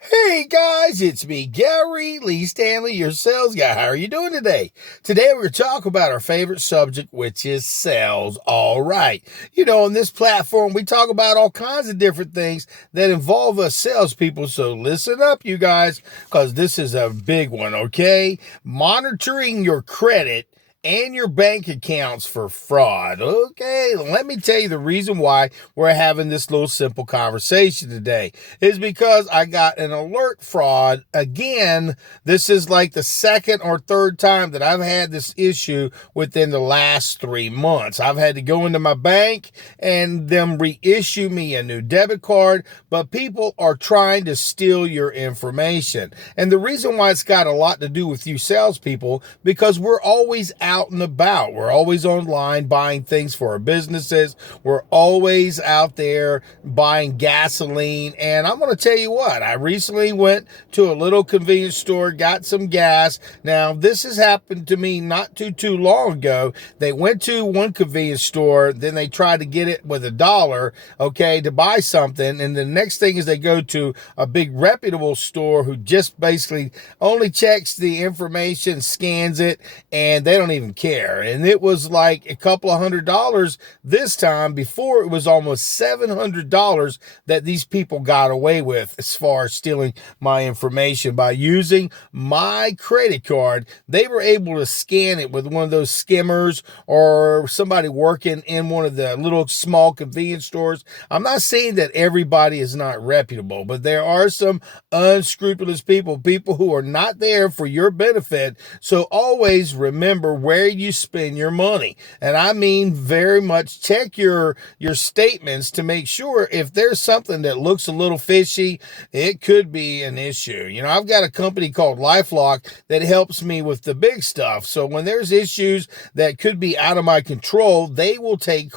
Hey guys, it's me, Gary Lee Stanley, your sales guy. How are you doing today? Today we're going to talk about our favorite subject, which is sales. All right. On this platform, we talk about all kinds of different things that involve us salespeople. So listen up, you guys, because this is a big one, okay? Monitoring your credit and your bank accounts for fraud. Okay, let me tell you the reason why we're having this little simple conversation today is because I got an alert fraud again. This is like the second or third time that I've had this issue within the last 3 months. I've had to go into my bank and them reissue me a new debit card, but people are trying to steal your information. And the reason why it's got a lot to do with you salespeople, because we're always out and about. We're always online buying things for our businesses. We're always out there buying gasoline. And I'm going to tell you what, I recently went to a little convenience store, got some gas. Now, this has happened to me not too long ago. They went to one convenience store, then they tried to get it with $1, okay, to buy something. And the next thing is they go to a big reputable store who just basically only checks the information, scans it, and they don't even care. And it was like a couple of $100 this time. Before, it was almost $700 that these people got away with as far as stealing my information by using my credit card. They were able to scan it with one of those skimmers or somebody working in one of the little small convenience stores. I'm not saying that everybody is not reputable, but there are some unscrupulous people who are not there for your benefit. So always remember where you spend your money. And I mean very much check your statements to make sure if there's something that looks a little fishy, it could be an issue. I've got a company called LifeLock that helps me with the big stuff. So when there's issues that could be out of my control, they will take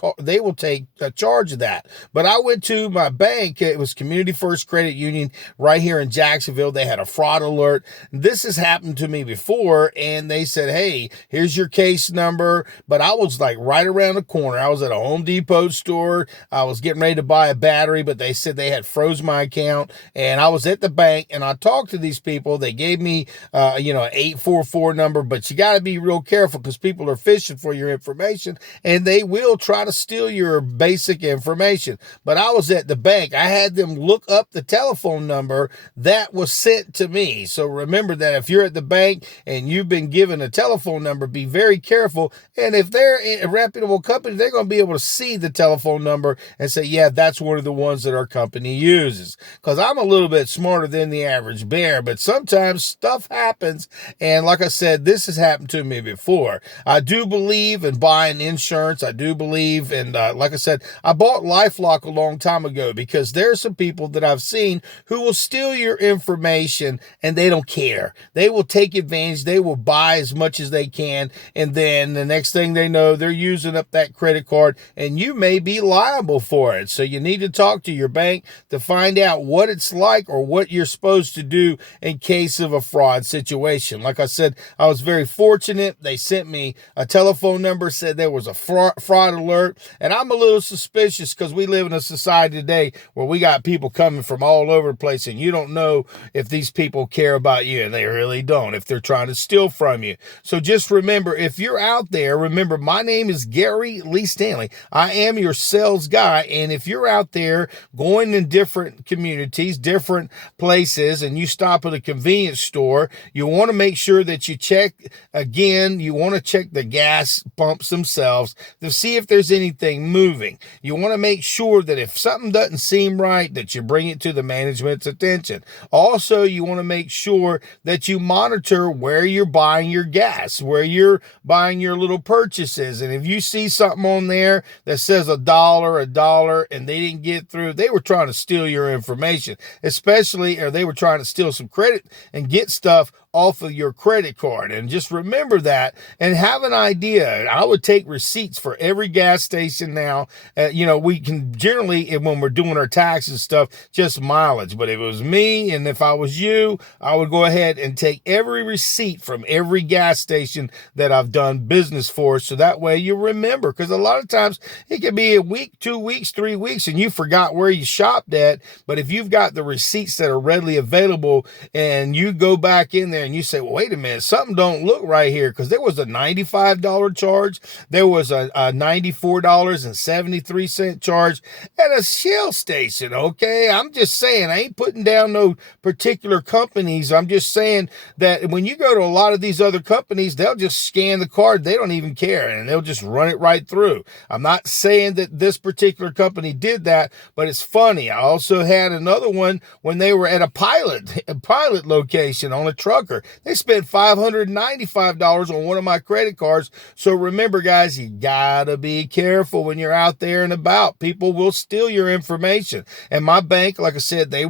charge of that. But I went to my bank. It was Community First Credit Union right here in Jacksonville. They had a fraud alert. This has happened to me before, and they said, hey, here's your case number. But I was like right around the corner. I was at a Home Depot store. I was getting ready to buy a battery, but they said they had froze my account. And I was at the bank, and I talked to these people. They gave me, an 844 number, but you got to be real careful because people are fishing for your information, and they will try to steal your basic information. But I was at the bank. I had them look up the telephone number that was sent to me. So remember that if you're at the bank and you've been given a telephone number, be very careful. And if they're a reputable company, they're going to be able to see the telephone number and say, yeah, that's one of the ones that our company uses. Because I'm a little bit smarter than the average bear, but sometimes stuff happens. And like I said, this has happened to me before. I do believe in buying insurance. I do believe in, like I said, I bought LifeLock a long time ago because there's some people that I've seen who will steal your information and they don't care. They will take advantage. They will buy as much as they can. And then the next thing they know, they're using up that credit card and you may be liable for it. So you need to talk to your bank to find out what it's like or what you're supposed to do in case of a fraud situation. Like I said, I was very fortunate. They sent me a telephone number, said there was a fraud alert. And I'm a little suspicious because we live in a society today where we got people coming from all over the place and you don't know if these people care about you, and they really don't if they're trying to steal from you. So just remember, if you're out there, remember my name is Gary Lee Stanley. I am your sales guy. And if you're out there going in different communities, different places, and you stop at a convenience store, you want to make sure that you check again. You want to check the gas pumps themselves to see if there's anything moving. You want to make sure that if something doesn't seem right, that you bring it to the management's attention. Also, you want to make sure that you monitor where you're buying your gas, where you're buying your little purchases. And if you see something on there that says $1, and they didn't get through, they were trying to steal your information, or they were trying to steal some credit and get stuff off of your credit card. And just remember that and have an idea. I would take receipts for every gas station now. We can generally, when we're doing our taxes and stuff, just mileage. But if it was me and if I was you, I would go ahead and take every receipt from every gas station that I've done business for, so that way you remember. Because a lot of times it can be a week, 2 weeks, 3 weeks, and you forgot where you shopped at. But if you've got the receipts that are readily available and you go back in there and you say, well, wait a minute, something don't look right here, because there was a $95 charge, there was a $94.73 charge at a Shell station. Okay, I'm just saying, I ain't putting down no particular companies. I'm just saying that when you go to a lot of these other companies, they'll just scan the card. They don't even care, and they'll just run it right through. I'm not saying that this particular company did that, but it's funny. I also had another one when they were at a pilot location on a trucker. They spent $595 on one of my credit cards. So remember, guys, you gotta be careful when you're out there and about. People will steal your information. And my bank, like I said, they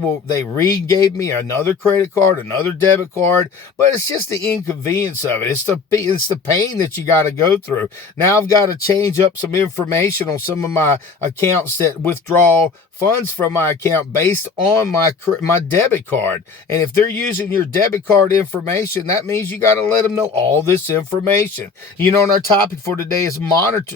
gave me another credit card, another debit card, but it's just the inconvenience of it. It's the pain that you got to go through. Now I've got to change up some information on some of my accounts that withdraw funds from my account based on my debit card. And if they're using your debit card information, that means you got to let them know all this information. You know, and our topic for today is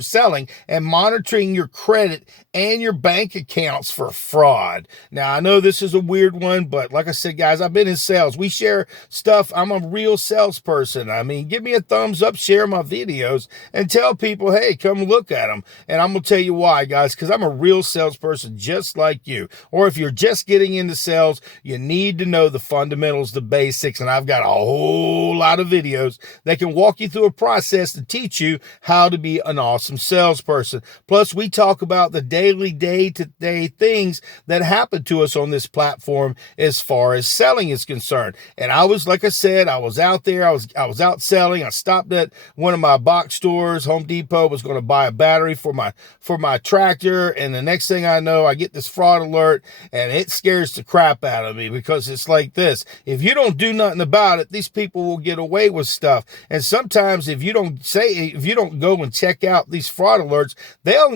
selling and monitoring your credit and your bank accounts for fraud. Now, I know this is a weird one, but like I said, guys, I've been in sales. We share stuff. I'm a real salesperson. I mean, give me a thumbs up, share my videos, and tell people, hey, come look at them. And I'm going to tell you why, guys, because I'm a real salesperson just like you. Or if you're just getting into sales, you need to know the fundamentals, the basics, and I've got a whole lot of videos that can walk you through a process to teach you how to be an awesome salesperson. Plus, we talk about the daily, day-to-day things that happen to us on this platform as far as selling is concerned. And I was, like I said, I was out there, I was out selling. I stopped at one of my box stores, Home Depot, was going to buy a battery for my tractor, and the next thing I know, I get this fraud alert, and it scares the crap out of me, because it's like this: if you don't do nothing about it, these people will get away with stuff. And sometimes if you don't go and check out these fraud alerts,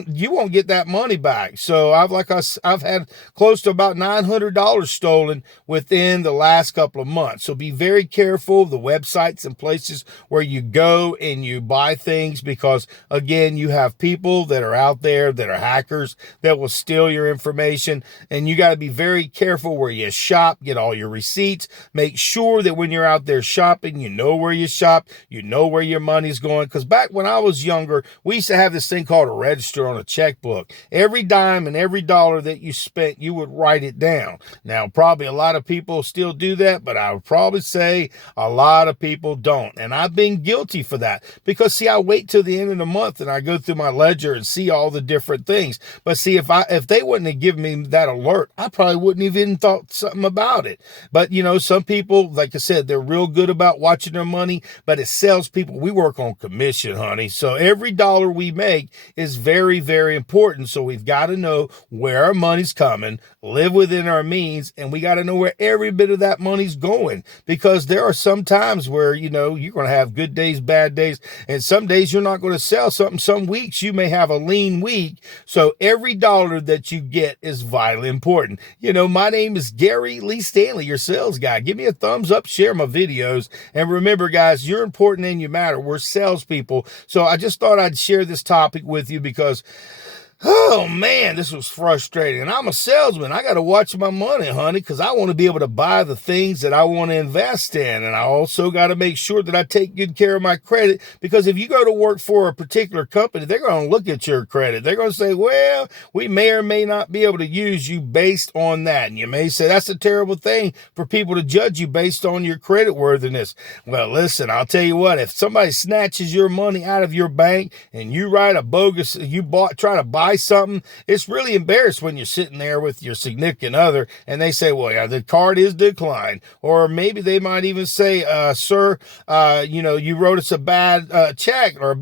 you won't get that money back. So I've had close to about $900 stolen within the last couple of months. So be very careful of the websites and places where you go and you buy things, because again, you have people that are out there that are hackers that will steal your information, and you got to be very careful where you shop. Get all your receipts. Make sure that when you're out there shopping, you know where you shop, you know where your money's going. Because back when I was younger, we used to have this thing called a register on a checkbook. Every dime and every dollar that you spent, you would write it down. Now, probably a lot of people still do that, but I would probably say a lot of people don't. And I've been guilty for that, because see, I wait till the end of the month and I go through my ledger and see all the different things. But see, if they wouldn't have given me that alert, I probably wouldn't have even thought something about it. But you know, some people, like I said, they're real good about watching their money, but as salespeople, we work on commission, honey. So every dollar we make is very, very important. So we've got to know where our money's coming, live within our means, and we got to know where every bit of that money's going, because there are some times where, you know, you're going to have good days, bad days, and some days you're not going to sell something. Some weeks you may have a lean week. So every dollar that you get is vitally important. You know, my name is Gary Lee Stanley, your sales guy. Give me a thumbs up, share my videos, and remember, guys, you're important and you matter. We're salespeople. So I just thought I'd share this topic with you, because oh man, this was frustrating. And I'm a salesman. I got to watch my money, honey, because I want to be able to buy the things that I want to invest in. And I also got to make sure that I take good care of my credit, because if you go to work for a particular company, they're going to look at your credit. They're going to say, well, we may or may not be able to use you based on that. And you may say that's a terrible thing for people to judge you based on your credit worthiness. Well, listen, I'll tell you what, if somebody snatches your money out of your bank and you write a bogus, try to buy something, it's really embarrassed when you're sitting there with your significant other and they say, well, yeah, the card is declined. Or maybe they might even say, sir, you know, you wrote us a bad check, or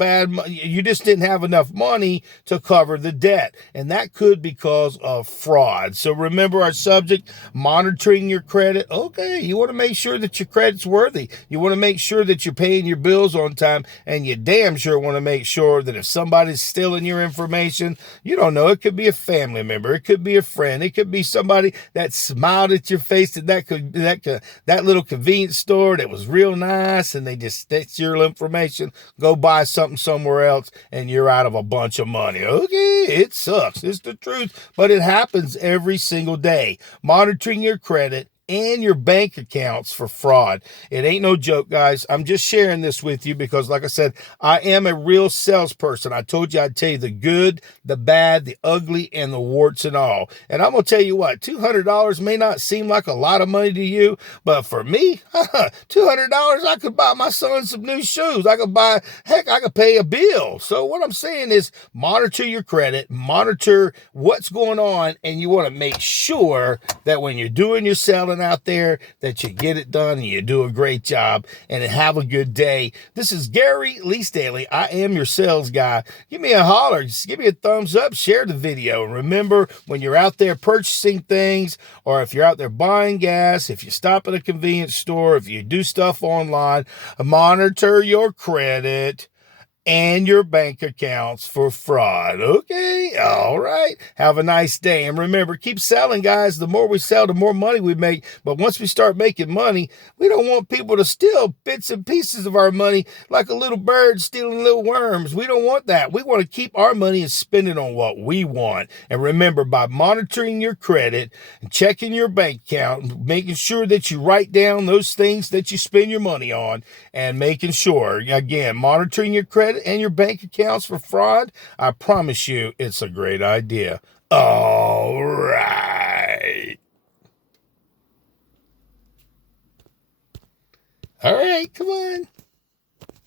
you just didn't have enough money to cover the debt. And that could be because of fraud. So remember our subject, monitoring your credit. Okay, you want to make sure that your credit's worthy. You want to make sure that you're paying your bills on time, and you damn sure want to make sure that if somebody's stealing your information, You don't know. It could be a family member. It could be a friend. It could be somebody that smiled at your face at that little convenience store that was real nice, and they just that's your information. Go buy something somewhere else, and you're out of a bunch of money. Okay, it sucks. It's the truth, but it happens every single day. Monitoring your credit and your bank accounts for fraud. It ain't no joke, guys. I'm just sharing this with you because, like I said, I am a real salesperson. I told you I'd tell you the good, the bad, the ugly, and the warts and all. And I'm going to tell you what, $200 may not seem like a lot of money to you, but for me, $200, I could buy my son some new shoes. I could pay a bill. So what I'm saying is monitor your credit, monitor what's going on, and you want to make sure that when you're doing your selling out there that you get it done and you do a great job, and have a good day. This is Gary Lee Stanley. I am your sales guy. Give me a holler. Just give me a thumbs up. Share the video. And remember, when you're out there purchasing things, or if you're out there buying gas, if you stop at a convenience store, if you do stuff online, monitor your credit and your bank accounts for fraud. Okay, all right. Have a nice day. And remember, keep selling, guys. The more we sell, the more money we make. But once we start making money, we don't want people to steal bits and pieces of our money like a little bird stealing little worms. We don't want that. We want to keep our money and spend it on what we want. And remember, by monitoring your credit and checking your bank account, making sure that you write down those things that you spend your money on, and making sure, again, monitoring your credit and your bank accounts for fraud, I promise you it's a great idea. All right. All right, come on.